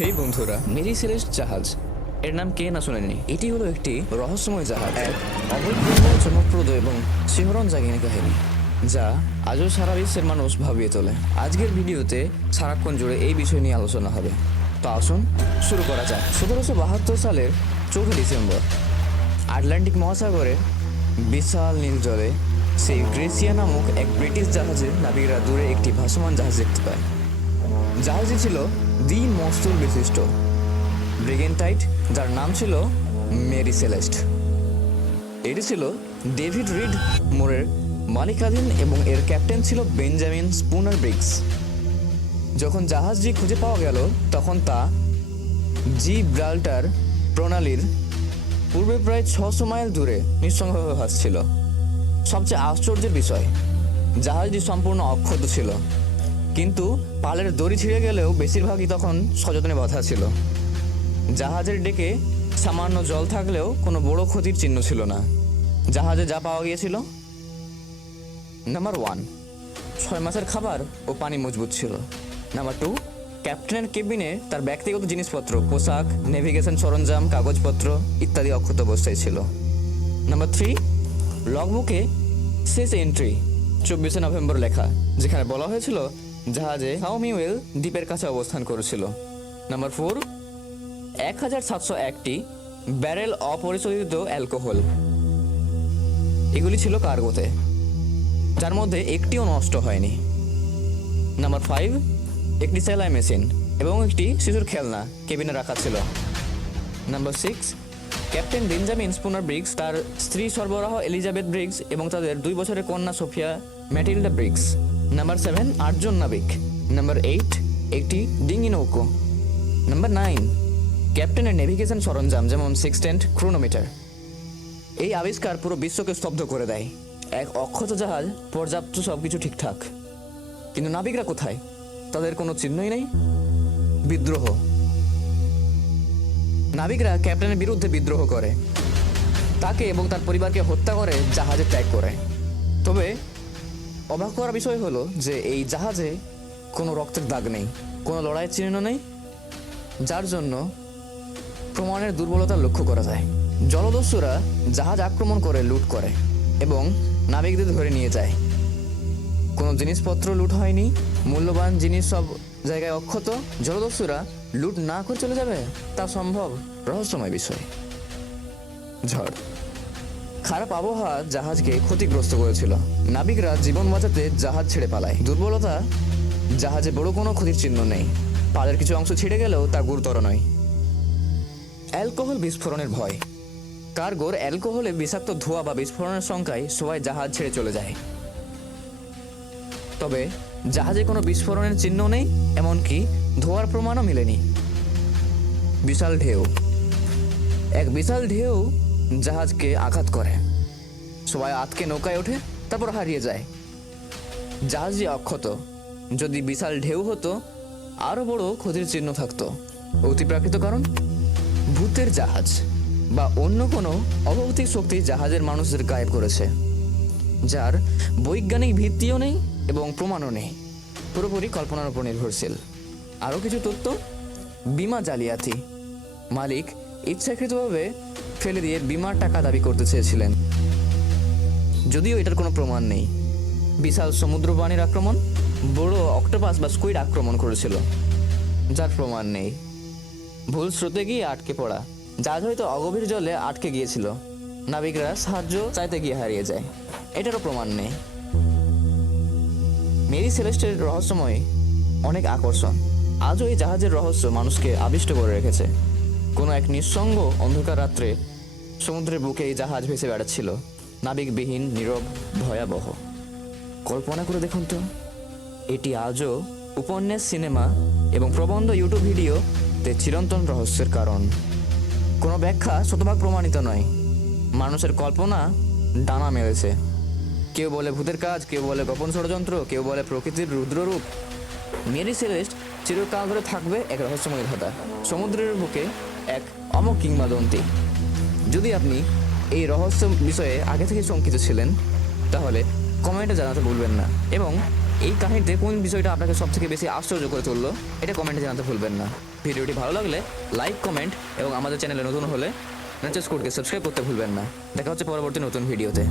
হেই বন্ধুরা Mary Celeste জাহাজ। এর নাম কে না শোনেনি এটি হলো একটি রহস্যময় জাহাজ। এক চমকপ্রদ এবং শিহরণ জাগিয়ে কাহিনী, যা আজও সারা বিশ্বের মানুষ ভাবিয়ে তোলে। আজকের ভিডিওতে সারাক্ষণ জুড়ে এই বিষয় নিয়ে আলোচনা হবে। তো আসুন শুরু করা যাক। সতেরোশো বাহাত্তর সালের চৌঠা ডিসেম্বর, আটলান্টিক মহাসাগরে বিশাল নীল জলে সেই গ্রেসিয়া নামক এক ব্রিটিশ জাহাজে নাবিকরা দূরে একটি ভাসমান জাহাজ দেখতে পায়। জাহাজটি ছিল দ্বি মস্তুল বিশিষ্ট। ব্রিগেন্টাইট, যার নাম ছিল মেরি সেলেস্ট। এটি ছিল ডেভিড রিড মোরের মালিকাধীন এবং এর ক্যাপ্টেন ছিল বেঞ্জামিন স্পুনার ব্রিগস। যখন জাহাজটি খুঁজে পাওয়া গেল, তখন তা জি ব্রাল্টার প্রণালীর পূর্বে প্রায় ছশো মাইল দূরে নিঃসঙ্গভাবে ভাসছিল। সবচেয়ে আশ্চর্যের বিষয়, জাহাজটি সম্পূর্ণ অক্ষত ছিল। কিন্তু পালের দড়ি ছিঁড়ে গেলেও বেশিরভাগই তখন সযত্নে বাঁধা ছিল। জাহাজের ডেকে সামান্য জল থাকলেও কোনো বড় ক্ষতির চিহ্ন ছিল না। জাহাজে যা পাওয়া গিয়েছিল? নাম্বার ওয়ান ছয় মাসের খাবার ও পানি মজবুত ছিল। নাম্বার টু ক্যাপ্টেনের কেবিনে তার ব্যক্তিগত জিনিসপত্র, পোশাক নেভিগেশন সরঞ্জাম, কাগজপত্র ইত্যাদি অক্ষত অবস্থায় ছিল। নাম্বার থ্রি লগবুকে শেষ এন্ট্রি চব্বিশে নভেম্বর লেখা, যেখানে বলা হয়েছিল জাহাজে হাউমিওয়েল দ্বীপের কাছে অবস্থান করেছিল। নাম্বার ফোর এক হাজার সাতশো একটি ব্যারেল অপরিশোধিত অ্যালকোহল এগুলি ছিল কার্গোতে, যার মধ্যে একটিও নষ্ট হয়নি। নাম্বার ফাইভ একটি সেলাই মেশিন এবং একটি শিশুর খেলনা কেবিনে রাখা ছিল। Number six captain Benjamin Spooner Briggs তার স্ত্রী সরবরাহ এলিজাবেথ ব্রিক্স এবং তাদের দুই বছরের কন্যা Sophia Matilda Briggs. Number seven আটজন নাবিক নাম্বার এইট একটি ডিঙি নৌকো। নাম্বার নাইন ক্যাপ্টেনের নেভিগেশন সরঞ্জাম, যেমন সিক্স সিক্সটেন্ট ক্রোনোমিটার এই আবিষ্কার পুরো বিশ্বকে স্তব্ধ করে দেয়। এক অক্ষত জাহাজ, পর্যাপ্ত সব কিছু ঠিকঠাক। কিন্তু নাবিকরা কোথায়? তাদের কোনো চিহ্নই নেই। বিদ্রোহ। নাবিকরা ক্যাপ্টেনের বিরুদ্ধে বিদ্রোহ করে। তাকে এবং তার পরিবারকে হত্যা করে জাহাজে ত্যাগ করে। তবে অবাক করার বিষয় হলো যে এই জাহাজে কোনো রক্তের দাগ নেই, কোনো লড়াইয়ের চিহ্ন নেই, যার জন্য প্রমাণের দুর্বলতা লক্ষ্য করা যায়। জলদস্যুরা জাহাজ আক্রমণ করে লুট করে এবং নাবিকদের ধরে নিয়ে যায়। কোনো জিনিসপত্র লুট হয়নি, মূল্যবান জিনিস সব জায়গায় অক্ষত। জলদস্যুরা লুট না করে চলে যাবে? তা সম্ভব রহস্যময় বিষয়। ঝড়। খারাপ আবহাওয়া জাহাজকে ক্ষতিগ্রস্ত করেছিল। নাবিকরা জীবন বাঁচাতে জাহাজ ছেড়ে পালায়। দুর্বলতা, জাহাজে বড় কোনো ক্ষতির চিহ্ন নেই। পালের কিছু অংশ ছিঁড়ে গেলেও তা গুরুতর নয়। অ্যালকোহল বিস্ফোরণের ভয়। কার্গোর অ্যালকোহলে বিষাক্ত ধোঁয়া বা বিস্ফোরণের সংখ্যায় সবাই জাহাজ ছেড়ে চলে যায়। তবে জাহাজে কোনো বিস্ফোরণের চিহ্ন নেই, এমনকি ধোঁয়ার প্রমাণও মেলেনি। বিশাল ঢেউ। এক বিশাল ঢেউ জাহাজকে আঘাত করে। সবাই আতকে নৌকায় ওঠে, তারপর হারিয়ে যায়। জাহাজই অক্ষত যদি বিশাল ঢেউ হতো, আরও বড় ক্ষতির চিহ্ন থাকতো। অতিপ্রাকৃত কারণ? ভূতের জাহাজ বা অন্য কোনো অভৌতিক শক্তি জাহাজের মানুষদের গায়েব করেছে, যার বৈজ্ঞানিক ভিত্তিও নেই এবং প্রমাণও নেই। পুরোপুরি কল্পনার উপর নির্ভরশীল। আরও কিছু তথ্য? বিমা জালিয়াতি। মালিক ইচ্ছাকৃতভাবে ফেলে দিয়ে বিমার টাকা দাবি করতে চেয়েছিলেন। যদিও এটার কোনো প্রমাণ নেই। বিশাল সমুদ্র আক্রমণ, বড় অক্টোপাস বা স্কুইড আক্রমণ করেছিল। যার প্রমাণ নেই। ভুল স্রোতে গিয়ে আটকে পড়া। জাহাজ হয়তো অগভীর জলে আটকে গিয়েছিল। নাবিকরা সাহায্য চাইতে গিয়ে হারিয়ে যায়। এটারও প্রমাণ নেই। মেরি সেলেস্টের রহস্যময় অনেক আকর্ষণ। আজও এই জাহাজের রহস্য মানুষকে আবিষ্ট করে রেখেছে। কোনো এক নিঃসঙ্গ অন্ধকার রাত্রে সমুদ্রের বুকে এই জাহাজ ভেসে বেড়াচ্ছিল। নাবিকবিহীন, নীরব, ভয়াবহ। কল্পনা করে দেখুন তো, এটি আজও উপন্যাস, সিনেমা এবং প্রবন্ধ ইউটিউব ভিডিওতে চিরন্তন রহস্যের কারণ। কোনো ব্যাখ্যা শতভাগ প্রমাণিত নয়। মানুষের কল্পনা ডানা মেলেছে। কেউ বলে ভূতের কাজ, কেউ বলে গোপন ষড়যন্ত্র, কেউ বলে প্রকৃতির রুদ্ররূপ। মেরি সেলেস্ট চিরকাল ধরে থাকবে এক রহস্যময় ধাঁধা, সমুদ্রের বুকে এক অমক কিংবদন্তি। যদি আপনি এই রহস্য বিষয়ে আগে থেকে শঙ্কিত ছিলেন, তাহলে কমেন্টে জানাতে ভুলবেন না। এবং এই কাহিনীতে কোন বিষয়টা আপনাকে সব থেকে বেশি আশ্চর্য করে তুললো, এটা কমেন্টে জানাতে ভুলবেন না। ভিডিওটি ভালো লাগলে লাইক, কমেন্ট এবং আমাদের চ্যানেলে নতুন হলে নাচেস কোডকে সাবস্ক্রাইব করতে ভুলবেন না। দেখা হচ্ছে পরবর্তী নতুন ভিডিওতে।